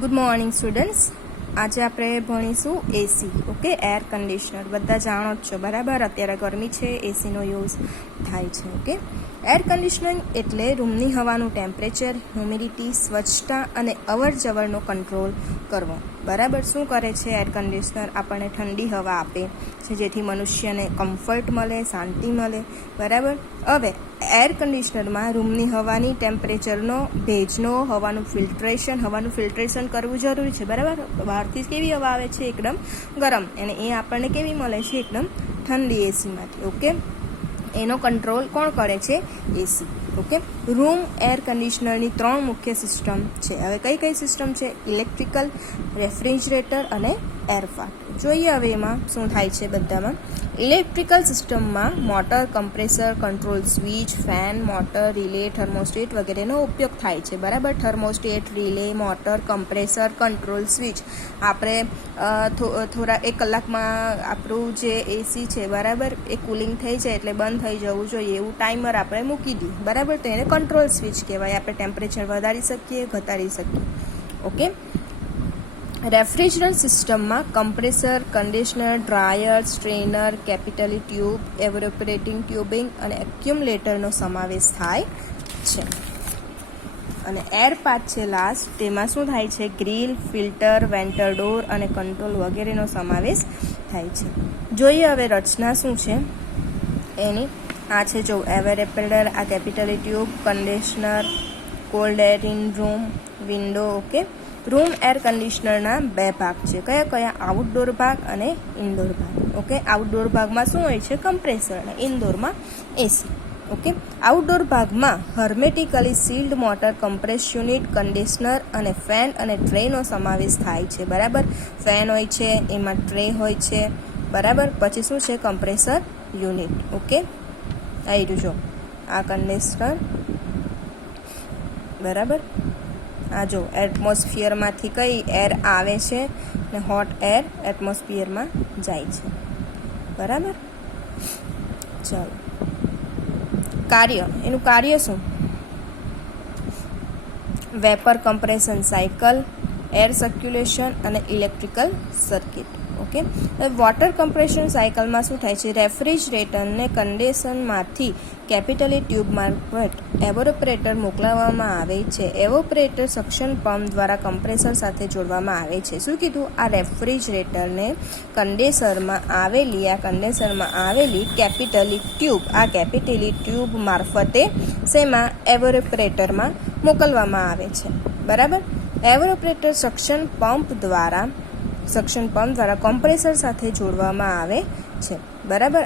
Good morning students. આજે આપણે ભણીશું એસી. Okay, air conditioner બધા જાણો જ છો બરાબર. અત્યારે ગરમી છે, એસીનો યુઝ થાય છે. ઓકે, એર કન્ડિશનિંગ એટલે રૂમની હવાનું ટેમ્પરેચર, હ્યુમિડિટી, સ્વચ્છતા અને અવર જવરનો કંટ્રોલ કરવો. બરાબર. શું કરે છે એર કન્ડિશનર? આપણને ઠંડી હવા આપે છે જેથી મનુષ્યને કમ્ફર્ટ મળે, શાંતિ મળે. બરાબર. હવે એર કન્ડિશનરમાં રૂમની હવાની ટેમ્પરેચરનો, ભેજનો, હવાનું ફિલ્ટ્રેશન કરવું જરૂરી છે. બરાબર. બહારથી કેવી હવા આવે છે? એકદમ ગરમ, અને એ આપણને કેવી મળે છે? એકદમ ઠંડી એસીમાંથી. ઓકે, એનો કંટ્રોલ કોણ કરે છે? એસી. ઓકે, રૂમ એર કન્ડિશનરની 3 મુખ્ય સિસ્ટમ છે. હવે કઈ કઈ સિસ્ટમ છે? ઇલેક્ટ્રિકલ, રેફ્રિજરેટર અને એરફાર. જોઈએ હવે એમાં શું થાય છે બધામાં. ઇલેક્ટ્રિકલ સિસ્ટમમાં motor, compressor, control switch, fan, motor, relay, thermostat વગેરેનો ઉપયોગ થાય છે. બરાબર. Thermostat, relay, motor, compressor, control switch. આપણે થોડા 1 કલાકમાં આપણું જે એસી છે બરાબર એ કુલિંગ થઈ જાય એટલે બંધ થઈ જવું જોઈએ એવું ટાઈમર આપણે મૂકી દઈએ. બરાબર. તો એને કંટ્રોલ સ્વિચ કહેવાય. આપણે ટેમ્પરેચર વધારી શકીએ, ઘટાડી શકીએ. ઓકે. રેફ્રિજરન્ટ સિસ્ટમમાં compressor, conditioner, dryer, strainer, capillary tube, evaporating tubing અને એક્યુમ્યુલેટરનો સમાવેશ થાય છે. અને એર પાર્ટ છે લાસ્ટ, તેમાં શું થાય છે? ગ્રીલ, ફિલ્ટર, વેન્ટર ડોર અને કંટ્રોલ વગેરેનો સમાવેશ થાય છે. જોઈએ હવે રચના શું છે એની. આ છે જો એવોપરેટર, આ capillary tube, conditioner, cold air in room, window. Okay, room air કન્ડિશનરના 2 ભાગ છે. કયા કયા? આઉટડોર ભાગ અને ઇન્ડોર ભાગ. ઓકે, આઉટડોર ભાગમાં શું હોય છે? કમ્પ્રેસર, અને ઇન્ડોરમાં એસી. ઓકે, આઉટડોર ભાગમાં hermetically sealed motor, compress unit, conditioner અને ફેન અને ટ્રેનો સમાવેશ થાય છે. બરાબર. ફેન હોય છે, એમાં ટ્રે હોય છે. બરાબર. પછી શું છે? Compressor unit. ઓકે, આવી રહ્યું જો આ કન્ડિશનર. બરાબર. આ જો એટમોસ્ફિયરમાંથી કઈ એર આવે છે ને હોટ એર એટમોસ્ફિયરમાં જાય છે. બરાબર. ચાલો, એનું કાર્ય શું? Vapour compression cycle, air circulation અને electrical circuit. Okay, water compression સાયકલમાં શું થાય છે? રેફ્રિજરેટરને કન્ડેન્સરમાંથી કેપિટલી ટ્યુબ મારફત એવોપરેટર મોકલવામાં આવે છે. એવોપરેટર સક્શન પંપ દ્વારા કમ્પ્રેસર સાથે જોડવામાં આવે છે. શું કીધું? આ રેફ્રિજરેટરને કન્ડેન્સરમાં આવેલી કેપિટલી ટ્યુબ મારફતે શેમાં? એવોપરેટરમાં મોકલવામાં આવે છે. બરાબર. એવોપરેટર સક્શન પંપ દ્વારા કમ્પ્રેસર સાથે જોડવામાં આવે છે. બરાબર.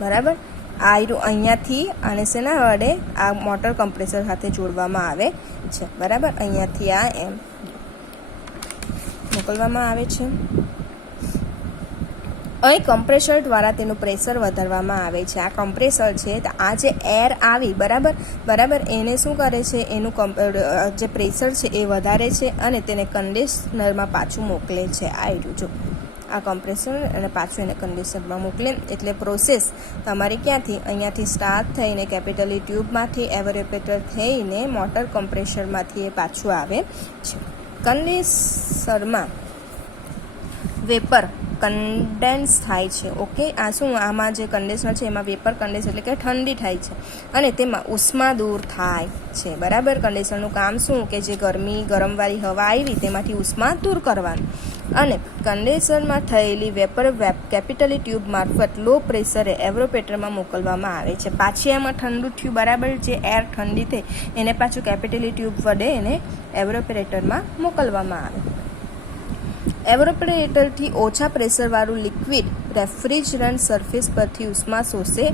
બરાબર. અહીંયાથી અને શેના વડે? આ મોટર કમ્પ્રેસર સાથે જોડવામાં આવે છે. બરાબર. અહીંયાથી આ એમ મોકલવામાં આવે છે. અહીં કમ્પ્રેસર દ્વારા તેનું પ્રેશર વધારવામાં આવે છે. આ કમ્પ્રેસર છે તો આ જે એર આવી બરાબર એને શું કરે છે? એનું જે પ્રેશર છે એ વધારે છે અને તેને કન્ડિશનરમાં પાછું મોકલે છે. આ રહ્યું જો આ કમ્પ્રેસર, અને પાછું એને કન્ડિશનરમાં મોકલે. એટલે પ્રોસેસ તમારી ક્યાંથી? અહીંયાથી સ્ટાર્ટ થઈને કેપિટલી ટ્યુબમાંથી એવોપરેટર થઈને મોટર કમ્પ્રેસરમાંથી એ પાછું આવે છે. કન્ડિશનરમાં વેપર કન્ડેન્સ થાય છે. ઓકે, આ શું? આમાં જે કન્ડિશનર છે એમાં વેપર કન્ડેન્સ એટલે કે ઠંડી થાય છે અને તેમાં ઉષ્મા દૂર થાય છે. બરાબર. કન્ડિશનરનું કામ શું? કે જે ગરમવાળી હવા આવી તેમાંથી ઉષ્મા દૂર કરવાનું. અને કન્ડેન્સરમાં થયેલી વેપર કેપિટલી ટ્યુબ મારફત લો પ્રેશરે એવોપરેટરમાં મોકલવામાં આવે છે. પાછી એમાં ઠંડુ થયું. બરાબર. જે એર ઠંડી થઈ એને પાછું કેપિટલી ટ્યુબ વડે એને એવોપરેટરમાં મોકલવામાં આવે. એવોપરેટરથી ઓછા પ્રેશરવાળું લિક્વિડ રેફ્રિજરન્ટ સરફેસ પરથી ઉષ્મા શોષે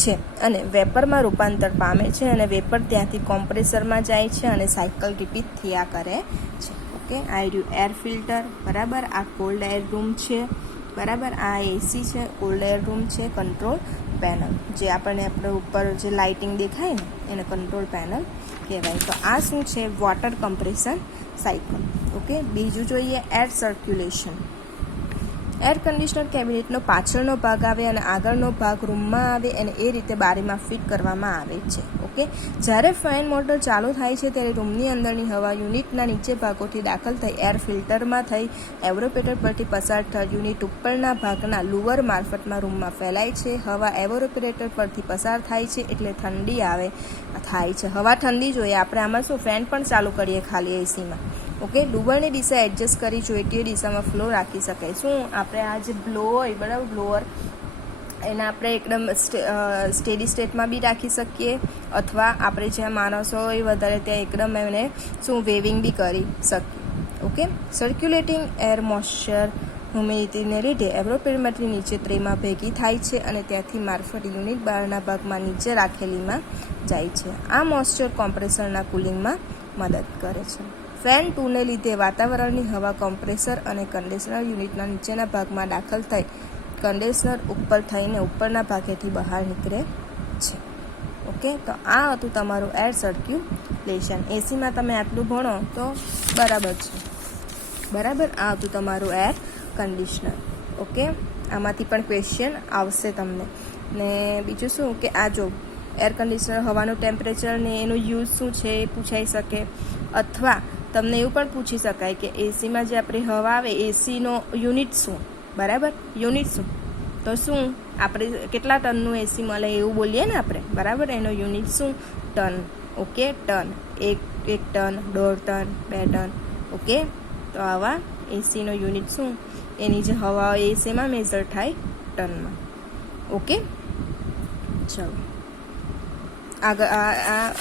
છે અને વેપરમાં રૂપાંતર પામે છે, અને વેપર ત્યાંથી કોમ્પ્રેસરમાં જાય છે અને સાયકલ રિપીટ થયા કરે છે. ઓકે, આ રહ્યું એર ફિલ્ટર. બરાબર. આ કોલ્ડ એર રૂમ છે. બરાબર. આ એસી છે, કોલ્ડ એર રૂમ છે. કંટ્રોલ પેનલ, જે આપણે ઉપર જે લાઇટિંગ દેખાય ને એને કંટ્રોલ પેનલ કહેવાય. તો આ શું છે? Water compression cycle. ઓકે, બીજું જોઈએ એર સર્ક્યુલેશન. એર કન્ડિશનર કેબિનેટનો પાછળનો ભાગ આવે અને આગળનો ભાગ રૂમમાં આવે અને એ રીતે બારીમાં ફિટ કરવામાં આવે છે. ઓકે, જ્યારે ફેન મોટર ચાલુ થાય છે ત્યારે રૂમની અંદરની હવા યુનિટના નીચે ભાગોથી દાખલ થઈ એર ફિલ્ટરમાં થઈ એવરોપેટર પરથી પસાર થઈ યુનિટ ઉપરના ભાગના લુવર મારફતમાં રૂમમાં ફેલાય છે. હવા એવરોપેટર પરથી પસાર થાય છે એટલે ઠંડી થાય છે. હવા ઠંડી જોઈએ આપણે આમાં શું ફેન પણ ચાલુ કરીએ ખાલી એસીમાં. ઓકે, લુવરની દિશા એડજસ્ટ કરી જોઈતી દિશામાં ફ્લો રાખી શકાય. શું આપણે આ જે બ્લો હોય બરાબર બ્લોઅર એને આપણે એકદમ સ્ટેડી સ્ટેટમાં બી રાખી શકીએ અથવા આપણે જ્યાં માણસો હોય વધારે ત્યાં એકદમ એને શું વેવિંગ બી કરી શકીએ. ઓકે, સર્ક્યુલેટિંગ એર મોઇશ્ચર હ્યુમિડિટીને લીધે એવરોપેટરમાંથી નીચે ટ્રેમાં ભેગી થાય છે અને ત્યાંથી મારફત યુનિટ બહારના ભાગમાં નીચે રાખેલીમાં જાય છે. આ મોઇશ્ચર કોમ્પ્રેસરના કુલિંગમાં મદદ કરે છે. ફેન 2ને લીધે વાતાવરણની હવા કોમ્પ્રેસર અને કન્ડેન્સર યુનિટના નીચેના ભાગમાં દાખલ થઈ કન્ડેન્સર ઉપર થઈને ઉપરના ભાગેથી બહાર નીકળે છે. ઓકે, તો આ હતું તમારું એર સર્ક્યુલેશન. એસીમાં તમે આટલું ભણો તો બરાબર છે. બરાબર, આ હતું તમારું એર કન્ડિશનર. ઓકે, આમાંથી પણ ક્વેશ્ચન આવશે તમને. ને બીજું શું કે આ જો એર કન્ડિશનર હવાનું ટેમ્પરેચર ને એનું યુઝ શું છે એ પૂછાઈ શકે અથવા તમને એવું પણ પૂછી શકાય કે એસીમાં જે આપણી હવા આવે એસીનો યુનિટ શું, બરાબર, યુનિટ શું, તો શું આપણે કેટલા ટનનું એસી મળે એવું બોલીએ ને આપણે, બરાબર, એનો યુનિટ શું, ટન. ઓકે, ટન, એક ટન, 1.5 ટન, 2 ટન. ઓકે, તો આવા એસીનો યુનિટ શું, એની જે હવા હોય એ શેમાં મેઝર થાય, ટનમાં. ઓકે, ચલો આગળ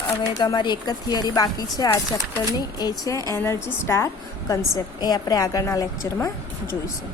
હવે તમારી એક જ થિયરી બાકી છે આ ચેપ્ટરની, એ છે એનર્જી સ્ટાર કન્સેપ્ટ. એ આપણે આગળના લેક્ચરમાં જોઈશું.